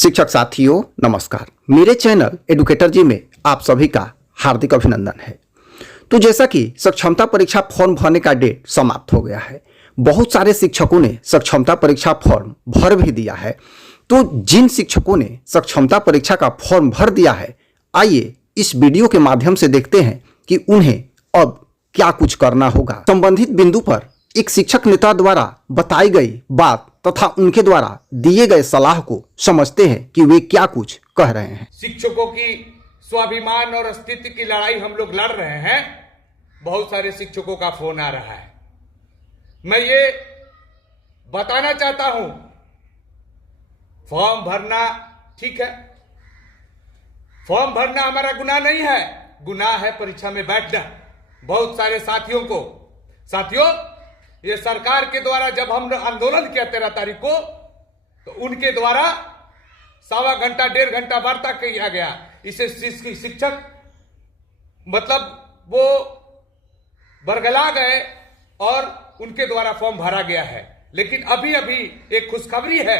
शिक्षक साथियों नमस्कार। मेरे चैनल एडुकेटर जी में आप सभी का हार्दिक अभिनंदन है। तो जैसा कि सक्षमता परीक्षा फॉर्म भरने का डेट समाप्त हो गया है, बहुत सारे शिक्षकों ने सक्षमता परीक्षा फॉर्म भर भी दिया है। तो जिन शिक्षकों ने सक्षमता परीक्षा का फॉर्म भर दिया है, आइए इस वीडियो के माध्यम से देखते हैं कि उन्हें अब क्या कुछ करना होगा। संबंधित बिंदु पर एक शिक्षक नेता द्वारा बताई गई बात तथा उनके द्वारा दिए गए सलाह को समझते हैं कि वे क्या कुछ कह रहे हैं। शिक्षकों की स्वाभिमान और अस्तित्व की लड़ाई हम लोग लड़ रहे हैं। बहुत सारे शिक्षकों का फोन आ रहा है। मैं ये बताना चाहता हूं, फॉर्म भरना ठीक है, फॉर्म भरना हमारा गुनाह नहीं है, गुनाह है परीक्षा में बैठना। बहुत सारे साथियों ये सरकार के द्वारा जब हम आंदोलन किया 13 तारीख को, तो उनके द्वारा सवा घंटा 1.5 घंटा वार्ता किया गया। इसे शिक्षक मतलब वो बरगला गए और उनके द्वारा फॉर्म भरा गया है। लेकिन अभी एक खुशखबरी है,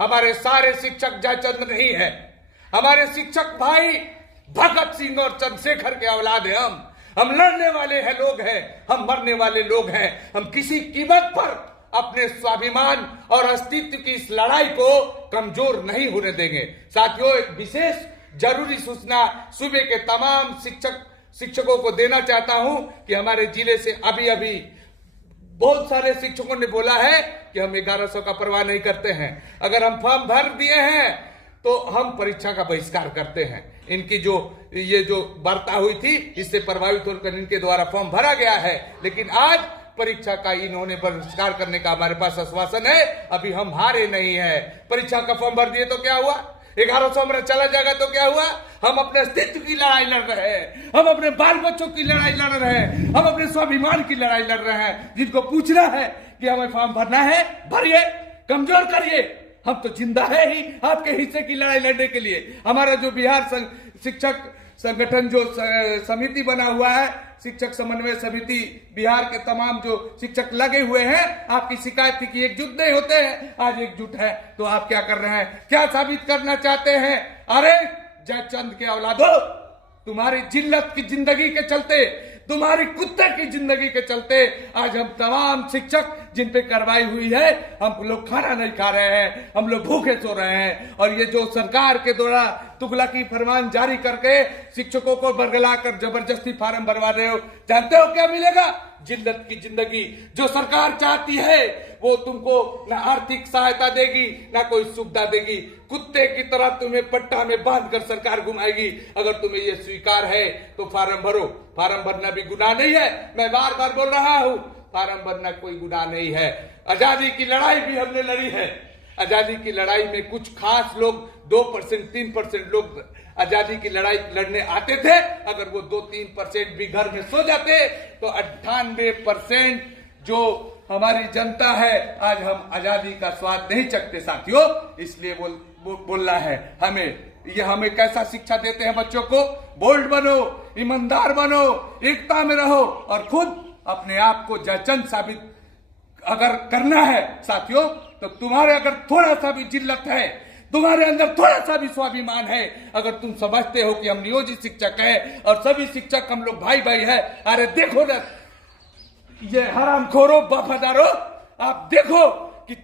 हमारे सारे शिक्षक जयचंद नहीं है। हमारे शिक्षक भाई भगत सिंह और चंद्रशेखर के औलाद है। हम लड़ने वाले हैं लोग हैं, हम मरने वाले लोग हैं। हम किसी कीमत पर अपने स्वाभिमान और अस्तित्व की इस लड़ाई को कमजोर नहीं होने देंगे। साथियों, एक विशेष जरूरी सूचना सूबे के तमाम शिक्षकों को देना चाहता हूं कि हमारे जिले से अभी बहुत सारे शिक्षकों ने बोला है कि हम 1100 का परवाह नहीं करते हैं। अगर हम फॉर्म भर दिए हैं तो हम परीक्षा का बहिष्कार करते हैं। इनकी ये जो वार्ता हुई थी, इससे प्रभावित होकर इनके द्वारा फॉर्म भरा गया है। लेकिन आज परीक्षा का इन्होंने बहिष्कार करने का हमारे पास आश्वासन है। अभी हम हारे नहीं है। परीक्षा का फॉर्म भर दिए तो क्या हुआ? 1100 हमारा चला जाएगा तो क्या हुआ? हम अपने अस्तित्व की लड़ाई लड़ रहे हैं, हम अपने बाल बच्चों की लड़ाई लड़ रहे हैं, हम अपने स्वाभिमान की लड़ाई लड़ रहे हैं। जिनको पूछना है कि हमें फॉर्म भरना है, भरिए, कमजोर करिए। हम तो जिंदा है ही आपके हिस्से की लड़ाई लड़ने के लिए। हमारा जो बिहार शिक्षक संगठन जो समिति बना हुआ है, शिक्षक समन्वय समिति, बिहार के तमाम जो शिक्षक लगे हुए हैं, आपकी शिकायत थी कि एकजुट नहीं होते हैं, आज एकजुट है। तो आप क्या कर रहे हैं? क्या साबित करना चाहते हैं? अरे जयचंद के औलादो, तुम्हारी जिल्लत की जिंदगी के चलते, तुम्हारी कुत्ते की जिंदगी के चलते आज हम तमाम शिक्षक जिन पे कार्रवाई हुई है, हम लोग खाना नहीं खा रहे हैं, हम लोग भूखे सो रहे हैं। और ये जो सरकार के द्वारा तुगलकी फरमान जारी करके शिक्षकों को बरगला कर जबरदस्ती फार्म भरवा रहे हो, जानते हो क्या मिलेगा? जिल्लत की जिंदगी। जो सरकार चाहती है वो तुमको ना आर्थिक सहायता देगी, ना कोई सुविधा देगी। कुत्ते की तरह तुम्हें पट्टा में बांध कर सरकार घुमाएगी। अगर तुम्हें ये स्वीकार है तो फार्म भरो। फार्म भरना भी गुनाह नहीं है। मैं बार बार बोल रहा हूं, फार्म भरना कोई गुनाह नहीं है। आजादी की लड़ाई भी हमने लड़ी है। आजादी की लड़ाई में कुछ खास लोग 2% 3% लोग आजादी की लड़ाई लड़ने आते थे। अगर वो 2-3% भी घर में सो जाते तो 98% जो हमारी जनता है, आज हम आजादी का स्वाद नहीं चखते। साथियों, इसलिए बोलना है हमें कैसा शिक्षा देते हैं बच्चों को? बोल्ड बनो, ईमानदार बनो, एकता में रहो और खुद अपने आप को जयचंद साबित अगर करना है साथियों, तो तुम्हारे अगर थोड़ा सा भी जिल्लत है, तुम्हारे अंदर थोड़ा सा भी स्वाभिमान है, अगर तुम समझते हो कि हम नियोजित शिक्षक हैं और सभी शिक्षक हम लोग भाई है, अरे देखो ना ये हरामखोरों, वफादारों, आप देखो कि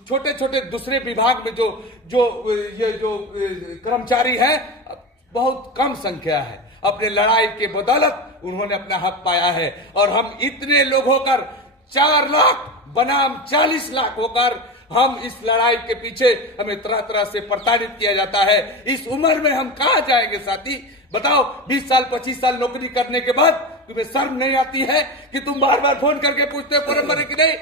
छोटे छोटे दूसरे विभाग में जो कर्मचारी हैं, बहुत कम संख्या है। अपने लड़ाई के बदौलत उन्होंने अपना हक पाया है। और हम इतने लोग होकर 4 लाख बनाम 40 लाख होकर हम इस लड़ाई के पीछे, हमें तरह तरह से प्रताड़ित किया जाता है। इस उम्र में हम कहां जाएंगे साथी? बताओ, 20 साल 25 साल नौकरी करने के बाद तुम्हें शर्म नहीं आती है कि तुम बार बार फोन करके पूछते हो फॉर्म भरे कि नहीं?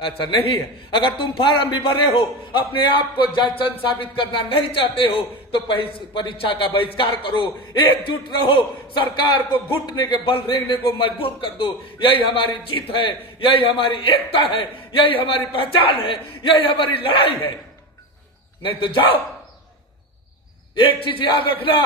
ऐसा नहीं है। अगर तुम फार्म भी भरे हो, अपने आप को जयचंद साबित करना नहीं चाहते हो, तो परीक्षा का बहिष्कार करो, एकजुट रहो, सरकार को घुटने के बल रेंगने को मजबूर कर दो। यही हमारी जीत है, यही हमारी एकता है, यही हमारी पहचान है, यही हमारी लड़ाई है। नहीं तो जाओ। एक चीज याद रखना,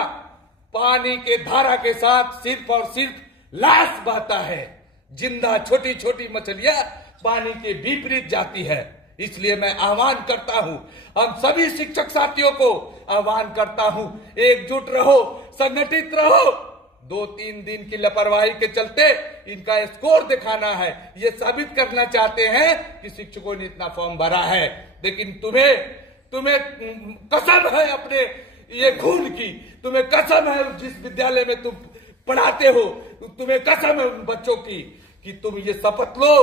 पानी के धारा के साथ सिर्फ और सिर्फ लाश बहता है। जिंदा छोटी छोटी मछलियां पानी के विपरीत जाती है। इसलिए मैं आह्वान करता हूं, हम सभी शिक्षक साथियों को आह्वान करता हूं, एकजुट रहो, संगठित रहो। 2-3 दिन की लापरवाही के चलते इनका स्कोर दिखाना है, ये साबित करना चाहते हैं कि शिक्षकों ने इतना फॉर्म भरा है। लेकिन तुम्हें कसम है अपने ये खून की, तुम्हें कसम है जिस विद्यालय में तुम पढ़ाते हो, तुम्हें कसम है उन बच्चों की कि तुम ये शपथ लो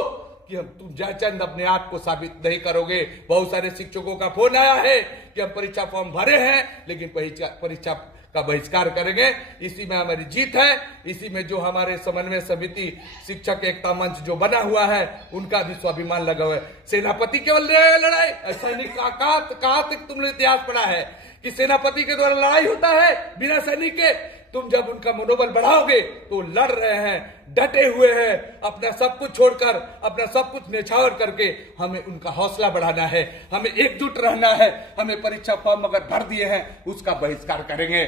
कि तुम जयचंद अपने आप को साबित नहीं करोगे। बहुत सारे शिक्षकों का फोन आया है कि हम परीक्षा फॉर्म भरे हैं लेकिन परीक्षा का बहिष्कार करेंगे। इसी में हमारी जीत है, इसी में जो हमारे समन्वय समिति शिक्षक एकता मंच जो बना हुआ है उनका भी स्वाभिमान लगा हुआ है। सेनापति केवल लड़ाई, सैनिक कहाँ तक तुमने इतिहास पढ़ा है कि सेनापति के द्वारा लड़ाई होता है बिना सैनिक के? तुम जब उनका मनोबल बढ़ाओगे तो लड़ रहे हैं, डटे हुए हैं, अपना सब कुछ छोड़कर, अपना सब कुछ न्यौछावर करके हमें उनका हौसला बढ़ाना है, हमें एकजुट रहना है। हमें परीक्षा फॉर्म अगर भर दिए हैं उसका बहिष्कार करेंगे।